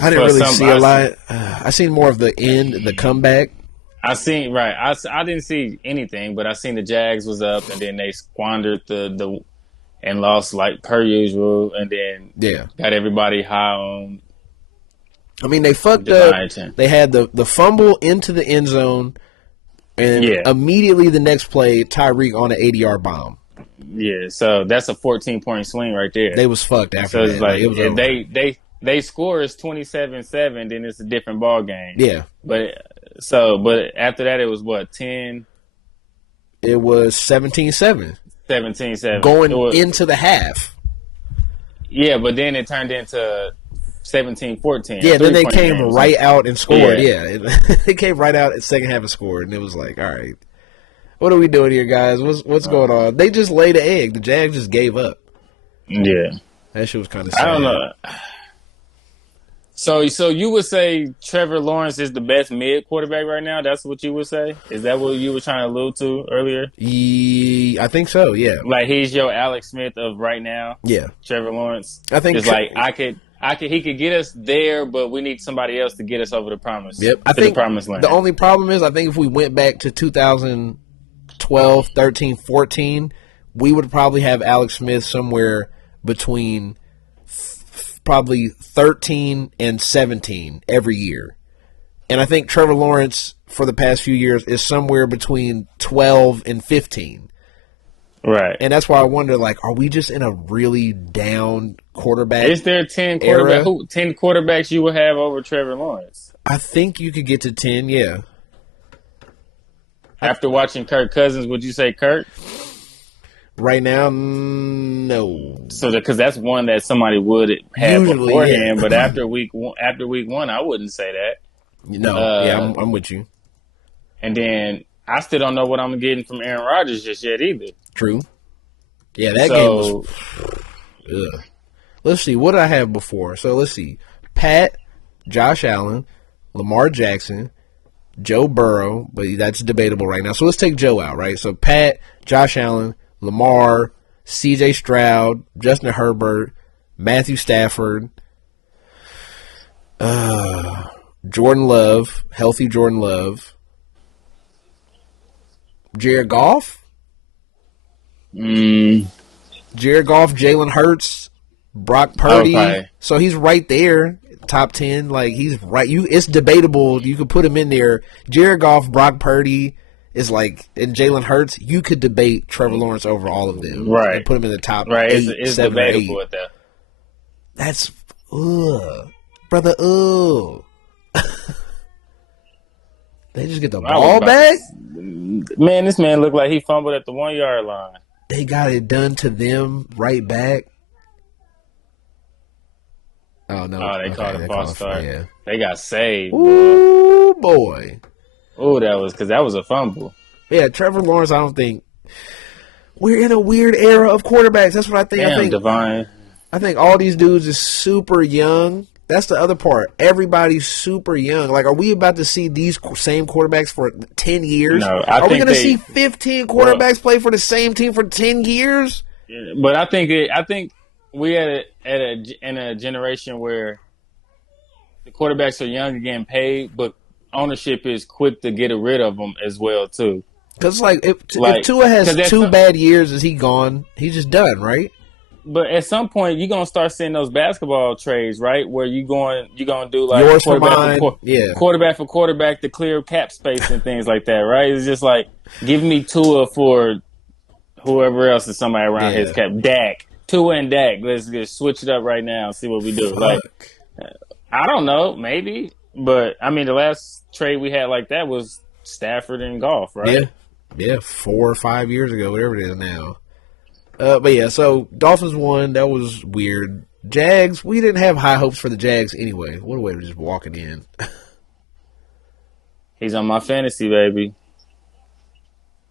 I didn't really see a lot. I seen more of the end, the comeback. I didn't see anything, but I seen the Jags was up, and then they squandered the and lost like per usual, and then got everybody high on. I mean, they fucked up. They had the fumble into the end zone, and immediately the next play, Tyreek on an 80-yard bomb. Yeah, so that's a 14-point swing right there. They was fucked after so that. It's like it was they score is 27-7, then it's a different ball game. Yeah. But after that it was what, 10? It was 17-7. 17-7. Going into the half. Yeah, but then it turned into 17-14. Yeah, then they came right out and scored. Yeah. They came right out in the second half and scored, and it was like, all right, what are we doing here, guys? What's going on? They just laid an egg. The Jags just gave up. Yeah. That shit was kind of sad. I don't know. So you would say Trevor Lawrence is the best mid quarterback right now? That's what you would say? Is that what you were trying to allude to earlier? I think so, yeah. Like he's your Alex Smith of right now? Yeah. Trevor Lawrence? I think it's he could get us there, but we need somebody else to get us over the promise. Yep. I think the promised land. The only problem is I think if we went back to 2012, 13, 14, we would probably have Alex Smith somewhere between probably 13 and 17 every year. And I think Trevor Lawrence for the past few years is somewhere between 12 and 15. Right. And that's why I wonder, like, are we just in a really down quarterback? Is there 10 quarterbacks you would have over Trevor Lawrence? I think you could get to 10, yeah. After watching Kirk Cousins, would you say Kirk? Right now, no. So because that's one that somebody would have usually, beforehand, but after week one, I wouldn't say that. No, I'm with you. And then I still don't know what I'm getting from Aaron Rodgers just yet either. True. Yeah, that game was. Ugh. Let's see. What did I have before? So let's see. Pat, Josh Allen, Lamar Jackson, Joe Burrow, but that's debatable right now. So let's take Joe out, right? So Pat, Josh Allen, Lamar, C.J. Stroud, Justin Herbert, Matthew Stafford, Jordan Love, healthy Jordan Love, Jared Goff. Jared Goff, Jalen Hurts, Brock Purdy. Okay. So he's right there, top 10. Like he's right. It's debatable. You could put him in there. Jared Goff, Brock Purdy is like, and Jalen Hurts. You could debate Trevor Lawrence over all of them. Right. And put him in the top. Right. 8, it's 7, debatable 8. with that. That's brother. They just get the ball back. Man, this man looked like he fumbled at the 1 yard line. They got it done to them right back. Oh, no. Oh, they called a false start. Yeah. They got saved. Ooh, boy. Ooh, that was a fumble. Yeah, Trevor Lawrence, I don't think. We're in a weird era of quarterbacks. That's what I think. Damn, Divine. I think all these dudes is super young. That's the other part. Everybody's super young. Like, are we about to see these same quarterbacks for 10 years? No, are we going to see 15 quarterbacks play for the same team for 10 years? But I think we in a generation where the quarterbacks are young and getting paid, but ownership is quick to get rid of them as well too. Because like if Like, Tua has because that's two bad years, is he gone? He's just done, right? but at some point you're gonna start seeing those basketball trades, right? Where you're gonna do like Yours for mine, yeah. quarterback for quarterback to clear cap space and things like that, right? It's just like give me Tua for whoever else is somebody around his cap. Dak, Tua and Dak. Let's just switch it up right now and see what we do. Fuck. Like I don't know, maybe, but I mean the last trade we had like that was Stafford and Goff, right? Yeah, 4 or 5 years ago, whatever it is now. But yeah, so Dolphins won. That was weird. Jags, we didn't have high hopes for the Jags anyway. What a way of just walking in. He's on my fantasy, baby.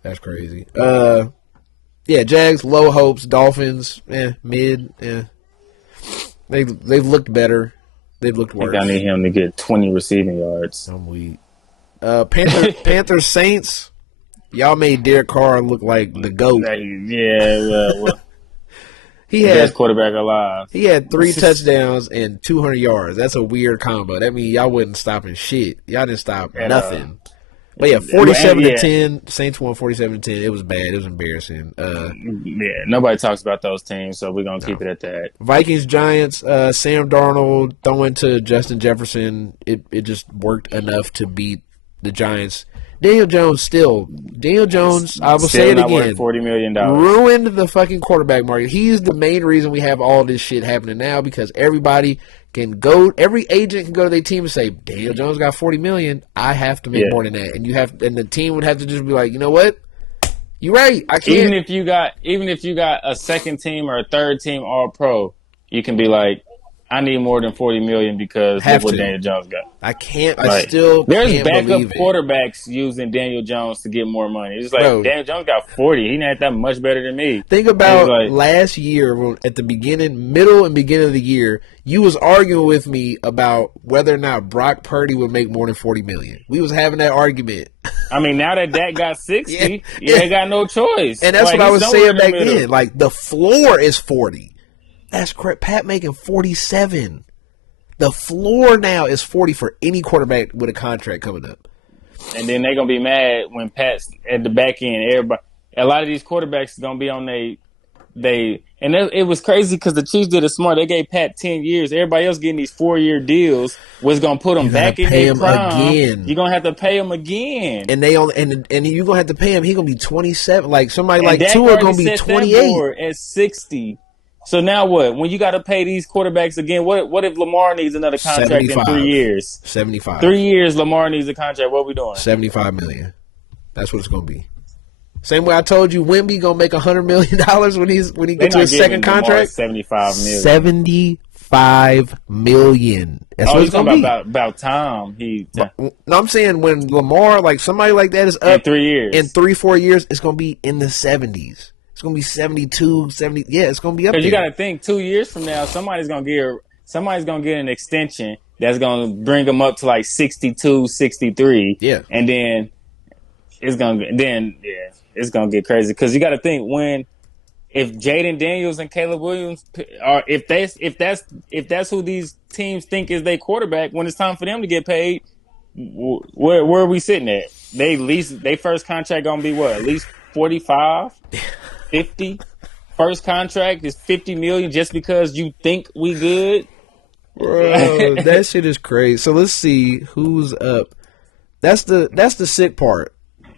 That's crazy. Yeah, Jags, low hopes. Dolphins, mid. They've looked better. They've looked worse. I need him to get 20 receiving yards. I'm weak. Panthers, Saints. Y'all made Derek Carr look like the GOAT. Yeah, he had best quarterback alive. He had 3 touchdowns and 200 yards. That's a weird combo. That means y'all wasn't stopping shit. Y'all didn't stop nothing. But yeah, 47-10. Saints won 47-10. It was bad. It was embarrassing. Yeah, nobody talks about those teams, so we're gonna keep it at that. Vikings, Giants. Sam Darnold throwing to Justin Jefferson. It just worked enough to beat the Giants. Daniel Jones, I will say it again, $40 million. Ruined the fucking quarterback market. He's the main reason we have all this shit happening now because everybody can go, every agent can go to their team and say, Daniel Jones got $40 million. I have to make more than that. And the team would have to just be like, you know what? You're right. I can't. Even if you got a second team or a third team All Pro, you can be like, I need more than $40 million because look what Daniel Jones got. I can't. I still there's can't backup believe it. Quarterbacks using Daniel Jones to get more money. It's like Daniel Jones got 40. He not that much better than me. Think about last year at the middle and beginning of the year. You was arguing with me about whether or not Brock Purdy would make more than $40 million. We was having that argument. I mean, now that Dak got 60, you ain't got no choice. And that's what I was saying back then. Like the floor is 40. That's correct. Pat making 47. The floor now is 40 for any quarterback with a contract coming up. And then they're gonna be mad when Pat's at the back end. Everybody, a lot of these quarterbacks is gonna be on it was crazy because the Chiefs did it smart. They gave Pat 10 years. Everybody else getting these 4-year deals was gonna put them back in their prime. Again. You're gonna have to pay him again. And you're gonna have to pay him. He's gonna be 27. Like somebody like Tua gonna be 28 at 60. So now what? When you got to pay these quarterbacks again, what if Lamar needs another contract 75. in 3 years? 75. 3 years, Lamar needs a contract. What are we doing? $75 million. That's what it's going to be. Same way I told you, Wemby going to make $100 million when he gets to his second contract. $75 million. $75 million. That's what it's going to be. About time. No, I'm saying when Lamar, like somebody like that is up in 3 years. In 3-4 years, it's going to be in the 70s. It's going to be 72, 70. Yeah, it's going to be up there. Because you got to think 2 years from now, somebody's going to get an extension that's going to bring them up to like 62, 63. Yeah. And then it's going to get crazy because you got to think if Jaden Daniels and Caleb Williams are if that's who these teams think is their quarterback when it's time for them to get paid, where are we sitting at? They first contract going to be what? At least 45? 50. First contract is $50 million just because you think we good. Bro, that shit is crazy. So let's see who's up. That's the sick part.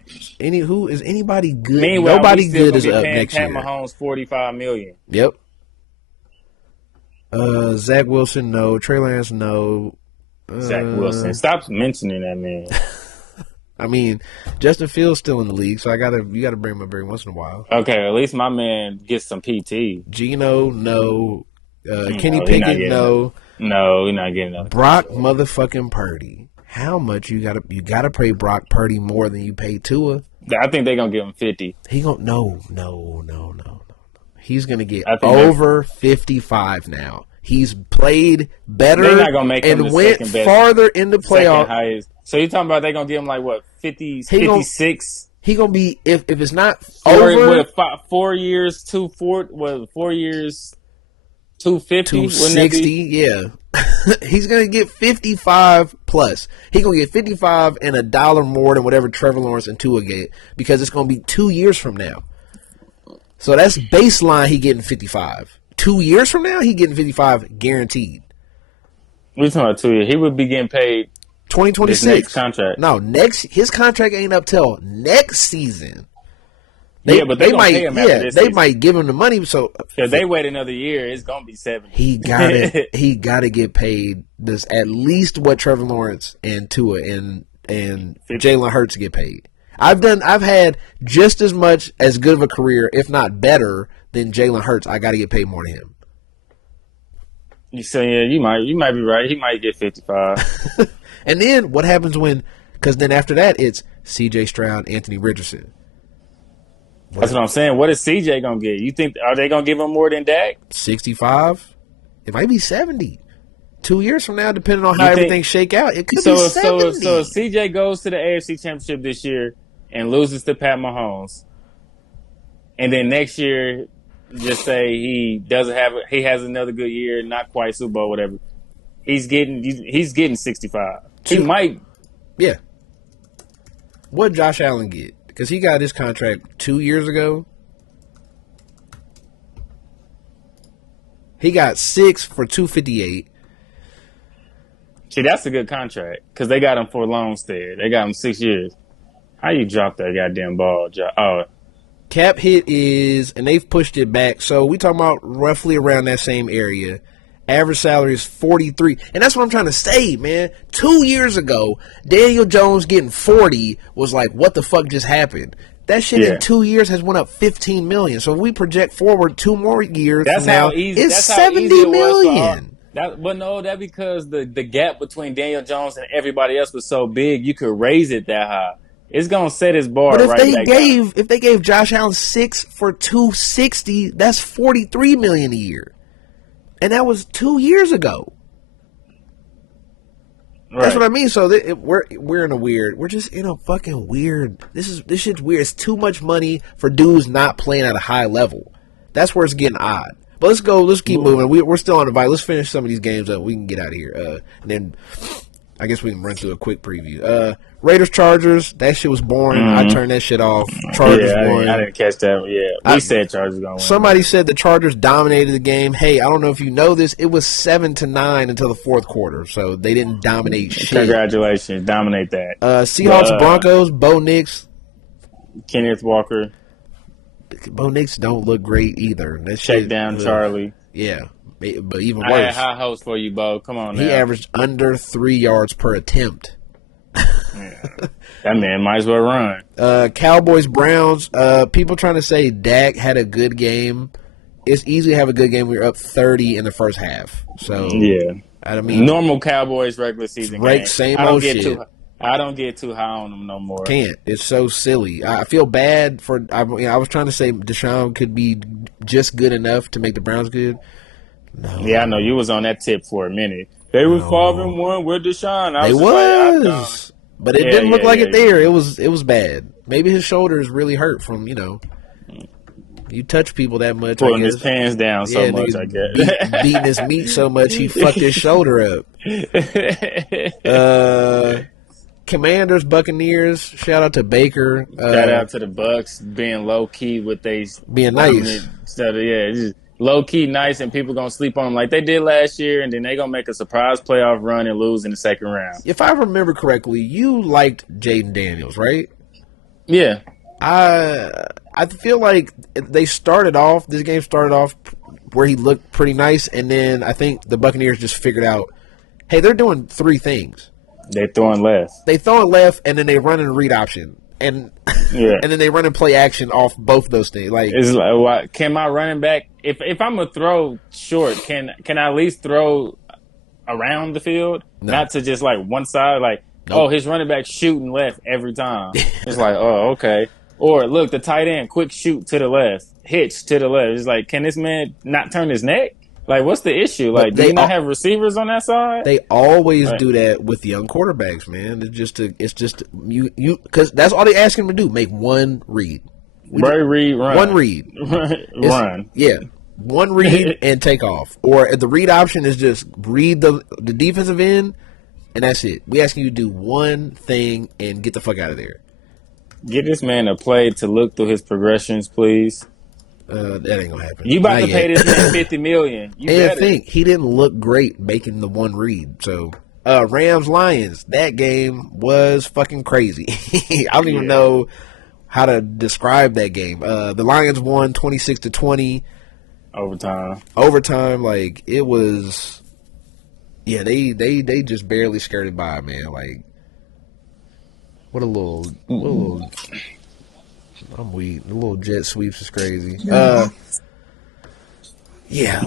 Is anybody good? Meanwhile, nobody good is up next Pat year. Mahomes $45 million. Yep. Zach Wilson, no. Trey Lance, no. Zach Wilson, stop mentioning that man. I mean, Justin Fields still in the league, so you gotta bring him up every once in a while. Okay, at least my man gets some PT. Geno, no. Kenny Pickett, no. No, he's not getting enough. Brock motherfucking Purdy. How much you gotta pay Brock Purdy more than you pay Tua? I think they're gonna give him 50. He gonna no. He's gonna get over 55 now. He's played better they're not gonna make him and went farther in the playoff. So you're talking about they're gonna give him like what 56? He gonna be if it's not over 4 years 4 years 250 260. Yeah, He's going to get 55 plus. He's going to get 55 and $1 more than whatever Trevor Lawrence and Tua get because it's going to be 2 years from now. So that's baseline. He getting 55. 2 years from now, he getting 55 guaranteed. We're talking about 2 years. He would be getting paid 2026 next contract. No, his contract ain't up till next season. But they might pay him after this season. Might give him the money. So if they wait another year, it's gonna be 70. He gotta get paid this at least what Trevor Lawrence and Tua and Jalen Hurts get paid. I've had just as much as good of a career, if not better, than Jalen Hurts. I gotta get paid more than him. You say you might be right. He might get 55. And then what happens because then after that it's C.J. Stroud, Anthony Richardson. That's what I'm saying. What is CJ gonna get? You think are they gonna give him more than Dak? 65. It might be 70. 2 years from now, depending on how everything shake out, it could be 70. So if CJ goes to the AFC Championship this year and loses to Pat Mahomes, and then next year, just say he has another good year, not quite Super Bowl, whatever. He's getting 65. He might. Yeah. What did Josh Allen get? Because he got his contract 2 years ago. He got 6 for $258. See, that's a good contract because they got him for a long stay. They got him 6 years. How you drop that goddamn ball? Cap hit is, and they've pushed it back. So we talking about roughly around that same area. Average salary is 43. And that's what I'm trying to say, man. 2 years ago, Daniel Jones getting 40 was like, what the fuck just happened? That shit in 2 years has went up 15 million. So if we project forward 2 more years that's from now, it's 70 million. That's because the gap between Daniel Jones and everybody else was so big, you could raise it that high. It's gonna set his bar but right back down. If they gave Josh Allen 6 for $260, that's $43 million a year. And that was 2 years ago. Right. That's what I mean. So we're just in a fucking weird. This shit's weird. It's too much money for dudes not playing at a high level. That's where it's getting odd. But let's go. Let's keep moving. We're still on the bike. Let's finish some of these games up. We can get out of here. And then I guess we can run through a quick preview. Raiders Chargers. That shit was boring. I turned that shit off. Chargers boring. I didn't catch that. Yeah, we said Chargers gonna win. Somebody said the Chargers dominated the game. Hey, I don't know if you know this. It was 7-9 until the fourth quarter, so they didn't dominate shit. Congratulations, dominate that. Seahawks Broncos. Bo Nix, Kenneth Walker. Bo Nix don't look great either. That Check down Charlie. Yeah. But even worse. I had high hopes for you, Bo. Come on now. He averaged under 3 yards per attempt. Yeah. That man might as well run. Cowboys, Browns. People trying to say Dak had a good game. It's easy to have a good game when you're up 30 in the first half. So yeah. I mean, normal Cowboys regular season game. Same old shit. I don't get too high on them no more. Can't. It's so silly. I feel bad for. I was trying to say Deshaun could be just good enough to make the Browns good. No. Yeah, I know you was on that tip for a minute. They was 5-1 with Deshaun. They was, but it didn't look like it there. It was bad. Maybe his shoulders really hurt from you touch people that much. Pulling his pants down so much. I guess beating his meat so much he fucked his shoulder up. Commanders, Buccaneers. Shout out to Baker. Shout out to the Bucks being low key with being nice. Just low key nice, and people gonna sleep on them like they did last year, and then they gonna make a surprise playoff run and lose in the second round. If I remember correctly, you liked Jaden Daniels, right? Yeah. I feel like this game started off where he looked pretty nice, and then I think the Buccaneers just figured out, hey, they're doing 3 things. They throwing left, and then they run in read option, and yeah. and then they run and play action off both those things. Like, it's like, can my running back, if I'm gonna throw short, can I at least throw around the field, not to just like one side? Like, nope. Oh, his running back shooting left every time. It's like, oh, okay. Or look, the tight end, quick shoot to the left, hitch to the left. It's like, can this man not turn his neck? Like, what's the issue? Like, do you not have receivers on that side? They always do that with young quarterbacks, man. It's just you because that's all they ask him to do: make one read. Run. One read. Run. Yeah. one read and take off. Or the read option is just read the defensive end, and that's it. We asking you to do one thing and get the fuck out of there. Get this man a play to look through his progressions, please. That ain't gonna happen. You about to pay this man $50 million. You and think he didn't look great making the one read. So Rams Lions, that game was fucking crazy. I don't even know how to describe that game. The Lions won 26-20. Overtime, like it was. Yeah, they just barely skirted by, man. Like what a little. I'm weak. The little jet sweeps is crazy. Yeah.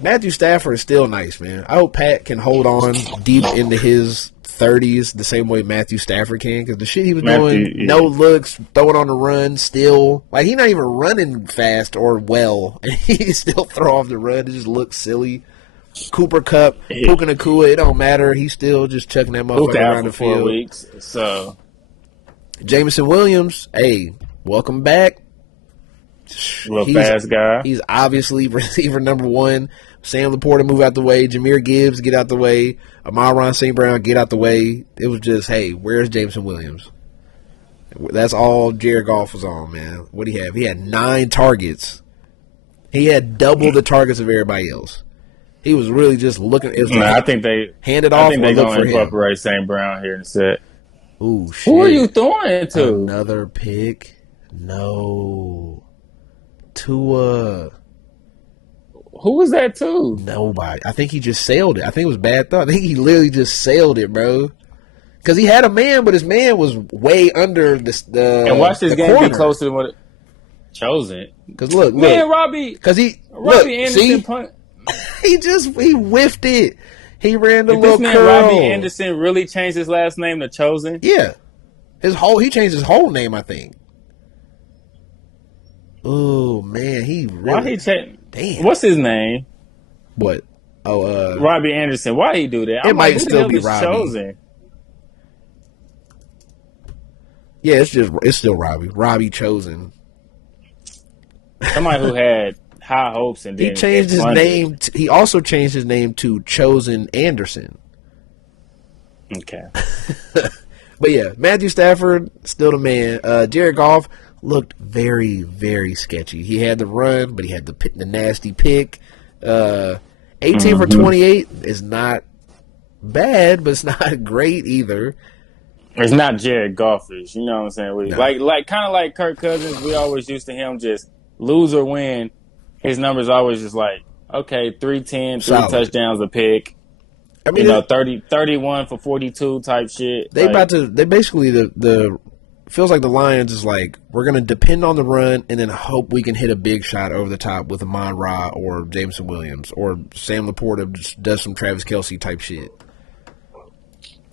Matthew Stafford is still nice, man. I hope Pat can hold on deep into his 30s the same way Matthew Stafford can, because the shit he was doing, no looks, throwing on the run, still. Like, he's not even running fast or well, and he still throw off the run. It just looks silly. Cooper Kupp, Puka Nacua, it don't matter. He's still just chucking that motherfucker around the field. 4 weeks, so. Jameson Williams, hey, welcome back. Fast guy. He's obviously receiver number one. Sam Laporta move out the way. Jameer Gibbs get out the way. Amon-Ra St. Brown get out the way. It was just, hey, where's Jameson Williams? That's all Jared Goff was on, man. What did he have? He had 9 targets. He had double the targets of everybody else. He was really just looking. It was I think they hand it off. I think they're going to incorporate St. Brown here in a set. Ooh, shit. Who are you throwing it to? Another pick? No. Tua. Who was that to? Nobody. I think he just sailed it. I think it was bad thought. I think he literally just sailed it, bro. Because he had a man, but his man was way under the and watch this game corner. Be closer to what it chosen. Because look, man, Robbie. Because Robbie Anderson punt. he whiffed it. He ran the Did little this man curl. Robbie Anderson really changed his last name to Chosen? Yeah, he changed his whole name, I think. Oh man, he really. Why he changed? Damn. What's his name? What? Oh, Robbie Anderson. Why he do that? It might still be Robbie. Chosen? Yeah, it's still Robbie. Robbie Chosen. Somebody who had high hopes and then he changed his name. He also changed his name to Chosen Anderson. Okay. But yeah, Matthew Stafford still the man. Jared Goff looked very, very sketchy. He had the run, but he had the nasty pick. 18 for 28 is not bad, but it's not great either. It's not Jared Goff-ish, you know what I'm saying? No. Like kind of like Kirk Cousins, we always used to him just lose or win. His numbers always just like, okay, 310, 3 touchdowns a pick. I mean, 31 for 42 type shit. They basically the feels like the Lions is like, we're going to depend on the run and then hope we can hit a big shot over the top with Amon-Ra or Jameson Williams or Sam Laporta just does some Travis Kelce type shit.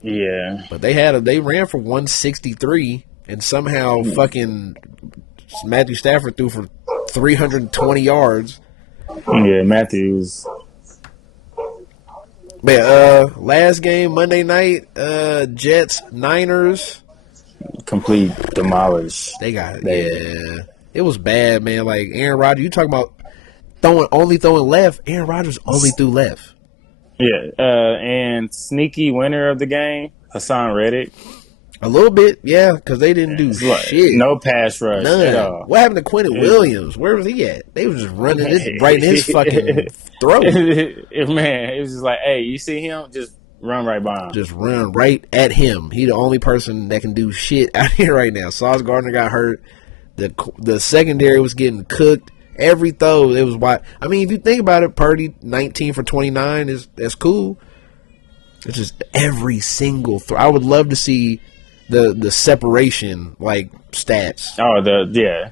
Yeah. But they ran for 163 and somehow fucking Matthew Stafford threw for 320 yards. Yeah, Matthews. But last game, Monday night, Jets, Niners. Complete demolish. They got it. Yeah. It was bad, man. Like Aaron Rodgers, you talking about only throwing left. Aaron Rodgers only threw left. Yeah. And sneaky winner of the game, Hassan Reddick. A little bit, yeah, because they didn't do shit. No pass rush at all. What happened to Quentin Williams? Where was he at? They were just running it right in his fucking throat. Man, it was just like, hey, you see him? Just run right by him. Just run right at him. He the only person that can do shit out here right now. Sauce Gardner got hurt. The secondary was getting cooked. Every throw, it was wide. I mean, if you think about it, Purdy 19 for 29 that's cool. It's just every single throw. I would love to see the separation like stats. Oh,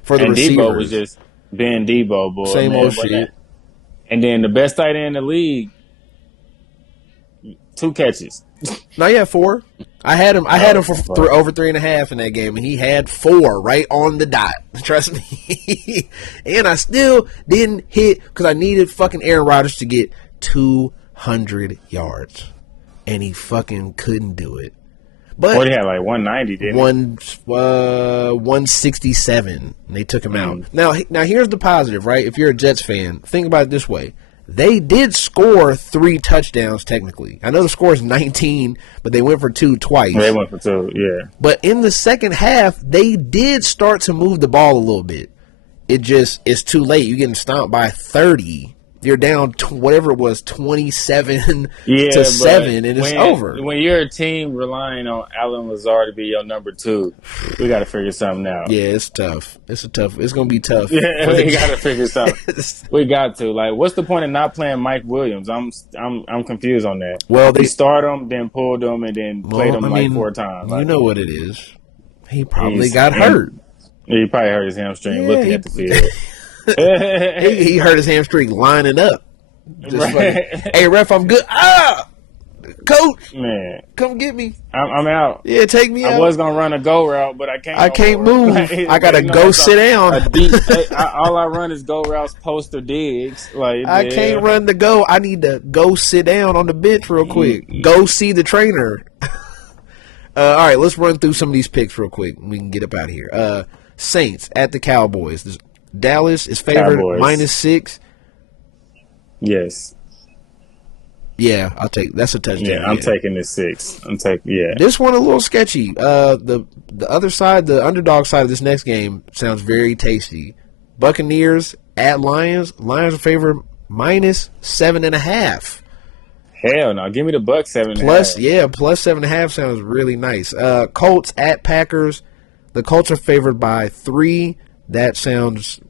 for the receivers. Debo was just being Debo, boy. Same old shit. And then the best tight end in the league, 2 catches. No, he had 4. I had him for over 3.5 in that game, and he had 4 right on the dot. Trust me. And I still didn't hit because I needed fucking Aaron Rodgers to get 200 yards, and he fucking couldn't do it. Or But he had like 190, didn't he? 167. And they took him out. Now here's the positive, right? If you're a Jets fan, think about it this way. They did score 3 touchdowns technically. I know the score is 19, but they went for 2 twice. They went for 2, yeah. But in the second half, they did start to move the ball a little bit. It's too late. You're getting stomped by 30. You're down whatever it was, 27 to 7, and it's over. When you're a team relying on Allen Lazard to be your number 2, we got to figure something out. Yeah, it's tough. It's going to be tough. Yeah, we got to figure something. We got to. Like, what's the point of not playing Mike Williams? I'm confused on that. Well, they start him, then pulled him, and then played him 4 times. You know what it is. He probably got hurt. He probably hurt his hamstring looking at the field. he hurt his hamstring lining up. Just right. like, hey, ref, I'm good. Coach, man, come get me. I'm out. Yeah, take me out. I was gonna run a go route, but I can't. I can't move. I gotta go sit down. All I run is go routes, post or digs. Like I can't run the go. I need to go sit down on the bench real quick. Go see the trainer. All right, let's run through some of these picks real quick. We can get up out of here. Saints at the Cowboys. Dallas is favored -6. Yes. Yeah, I'll take. That's a touchdown. Yeah, I'm taking the 6. This one a little sketchy. The other side, the underdog side of this next game sounds very tasty. Buccaneers at Lions. Lions are favored -7.5. Hell no! Give me the Bucs 7.5. Plus 7.5 sounds really nice. Colts at Packers. The Colts are favored by 3. That sounds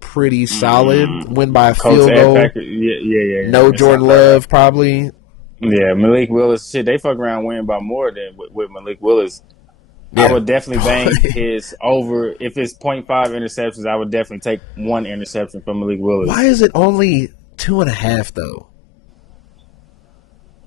pretty solid. Win by a field goal. Yeah. No Jordan Love, probably. Yeah, Malik Willis. Shit, they fuck around winning by more than with Malik Willis. Yeah. I would definitely bank his over. If it's 0.5 interceptions, I would definitely take 1 interception from Malik Willis. Why is it only 2.5 though?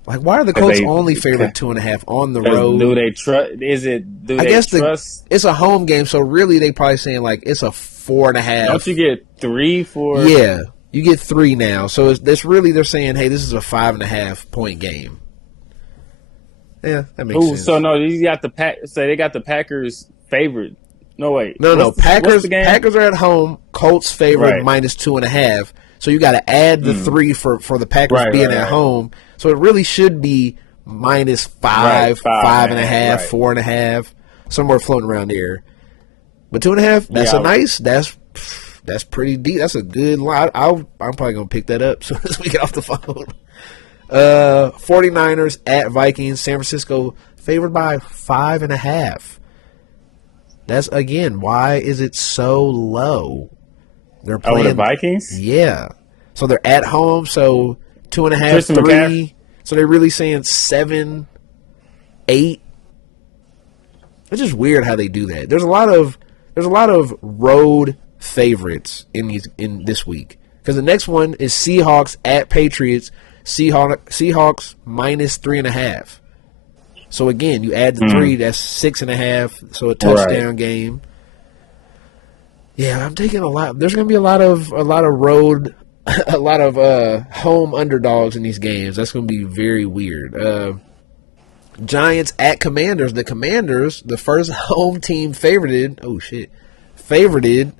Like, why are the Colts only favored 2.5 on the road? Do they trust? I guess trust? It's a home game, so really they probably saying like it's a 4.5. Don't you get 3 for? Yeah, you get 3 now. So it's really they're saying, hey, this is a 5.5 point game. Yeah, that makes sense. So no, you got the they got the Packers favored. No wait, no. Packers are at home. Colts favored -2.5. So you got to add the 3 for the Packers being at home. So it really should be -5, 5.5, 4.5, somewhere floating around there. But 2.5, that's pretty deep. That's a good line. I'm probably gonna pick that up as soon as we get off the phone. 49ers at Vikings. San Francisco favored by 5.5. That's again. Why is it so low? They're playing the Vikings. Yeah, so they're at home. So 2.5, 3. So they're really saying 7, 8. It's just weird how they do that. There's a lot of road favorites in this week because the next one is Seahawks at Patriots. Seahawks -3.5. So again, you add the 3, that's 6.5. So a touchdown game. Yeah, I'm taking a lot. There's going to be a lot of road. A lot of home underdogs in these games. That's going to be very weird. Giants at Commanders. The Commanders, the first home team favorited. Oh, shit. Favorited.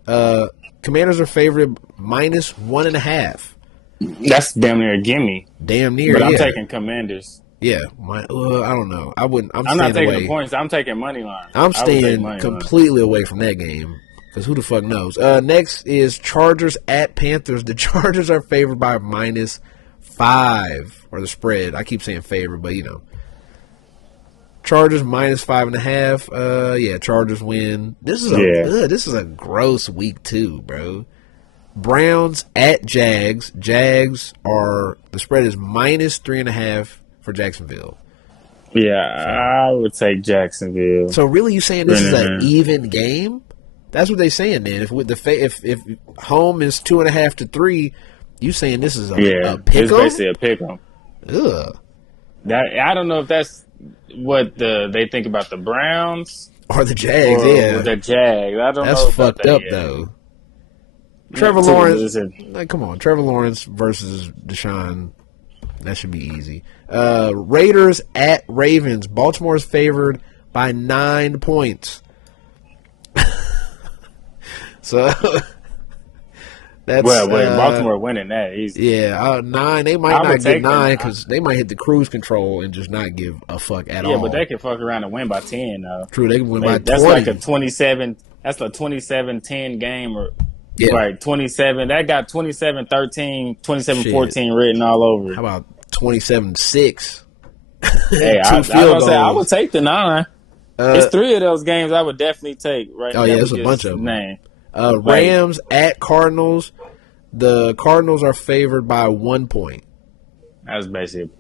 Commanders are favored -1.5. That's damn near a gimme. Damn near, but I'm taking Commanders. Yeah. I don't know. I wouldn't. I'm not taking away. the points. I'm taking money line. I'm staying completely away from that game. Because who the fuck knows? Next is Chargers at Panthers. The Chargers are favored by -5, or the spread. I keep saying favored, but you know. Chargers -5.5. Yeah, Chargers win. This is a gross week too, bro. Browns at Jags. The spread is -3.5 for Jacksonville. Yeah, I would take Jacksonville. So really, you saying this is an even game? That's what they're saying, then. If home is 2.5 to 3, you saying this is a pick-em? It's basically a pick-em. Ugh. I don't know if that's what they think about the Browns or the Jags. Or the Jags. I don't know. That's fucked up though. Trevor Lawrence. Come on, Trevor Lawrence versus Deshaun. That should be easy. Raiders at Ravens. Baltimore is favored by 9 points. So that's Baltimore winning that easy. 9. They might not get 9 because they might hit the cruise control and just not give a fuck at all. Yeah, but they can fuck around and win by 10 though. True, they can win by 20. That's like a 27. That's a 27-10 game, or right? 27. That got 27-13, 27-14 written all over. How about 27-6? Hey, I would take the 9. It's 3 of those games I would definitely take. Right? Oh yeah, there's a bunch of them. Rams at Cardinals. The Cardinals are favored by 1 point. That's basically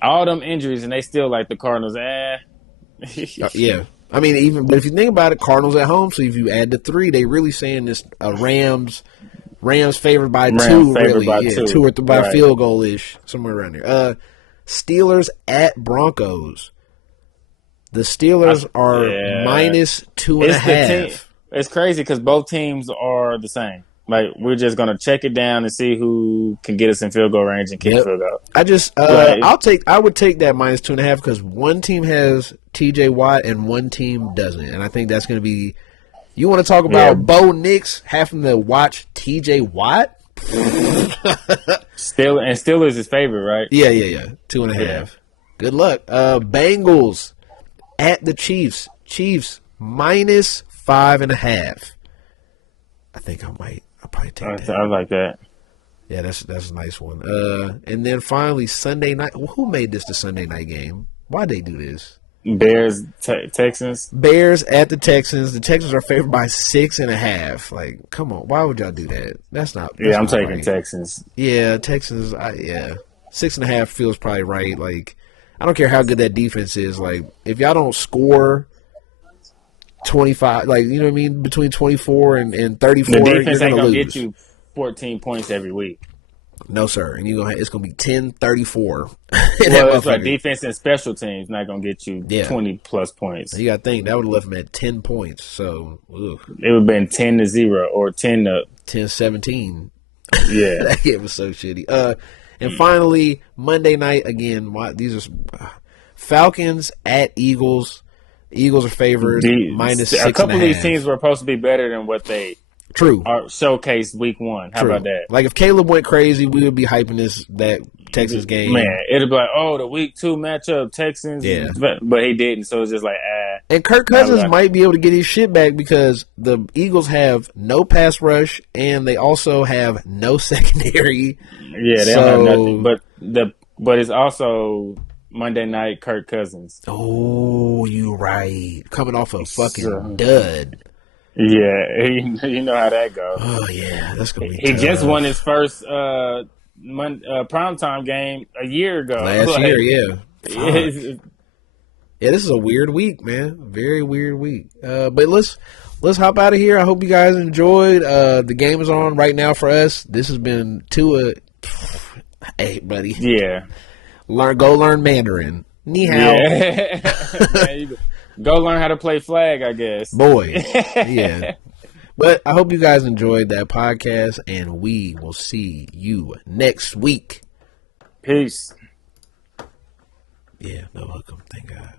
all them injuries, and they still like the Cardinals. Yeah. I mean, but if you think about it, Cardinals at home. So if you add the 3, they really saying this Rams favored by 2, really. By 2 or by field goal ish, somewhere around there. Steelers at Broncos. The Steelers are minus 2.5. It's crazy because both teams are the same. Like, we're just gonna check it down and see who can get us in field goal range and kick field goal. I would take that minus 2.5 because one team has T.J. Watt and one team doesn't, and I think that's going to be. You want to talk about Bo Nix having to watch T.J. Watt? Steelers is favorite, right? Yeah. 2.5. Yeah. Good luck. Bengals at the Chiefs. Chiefs minus 5.5. I think I'll probably take that. I like that. Yeah, that's a nice one. And then finally Sunday night. Who made this the Sunday night game? Why'd they do this? Bears, Texans. Bears at the Texans. The Texans are favored by 6.5. Like, come on, why would y'all do that? That's not. I'm taking Texans. Yeah, Texans. 6.5 feels probably right. Like, I don't care how good that defense is. Like, if y'all don't score 25, like, you know what I mean, between 24 and 34, the defense ain't gonna lose. get you 14 points every week. No, sir. And it's gonna be 10-34. Well, it's like defense and special teams not gonna get you 20 plus points. You gotta think that would have left them at 10 points. So it would have been 10-0 or 10-17. Yeah, that game was so shitty. And finally, Monday night again. These are Falcons at Eagles. Eagles are favored minus 6.5. A couple of these teams were supposed to be better than what they showcased week 1. How about that? Like, if Caleb went crazy, we would be hyping that Texans game. Man, it'd be like, the week 2 matchup, Texans. Yeah. But he didn't, so it's just like, And Kirk Cousins might be able to get his shit back because the Eagles have no pass rush and they also have no secondary. Yeah, they don't have nothing. But it's also Monday night Kirk Cousins. Oh, you right. Coming off a fucking dud. Yeah, you know how that goes. Oh, yeah. That's going to be He tough. just won his first primetime game a year ago. Last year, yeah. Yeah, this is a weird week, man. Very weird week. But let's hop out of here. I hope you guys enjoyed. The game is on right now for us. This has been Tua. Hey, buddy. Yeah. Go learn Mandarin. Ni hao. Yeah. Go learn how to play flag, I guess. Boy. Yeah. But I hope you guys enjoyed that podcast, and we will see you next week. Peace. Yeah, no welcome. Thank God.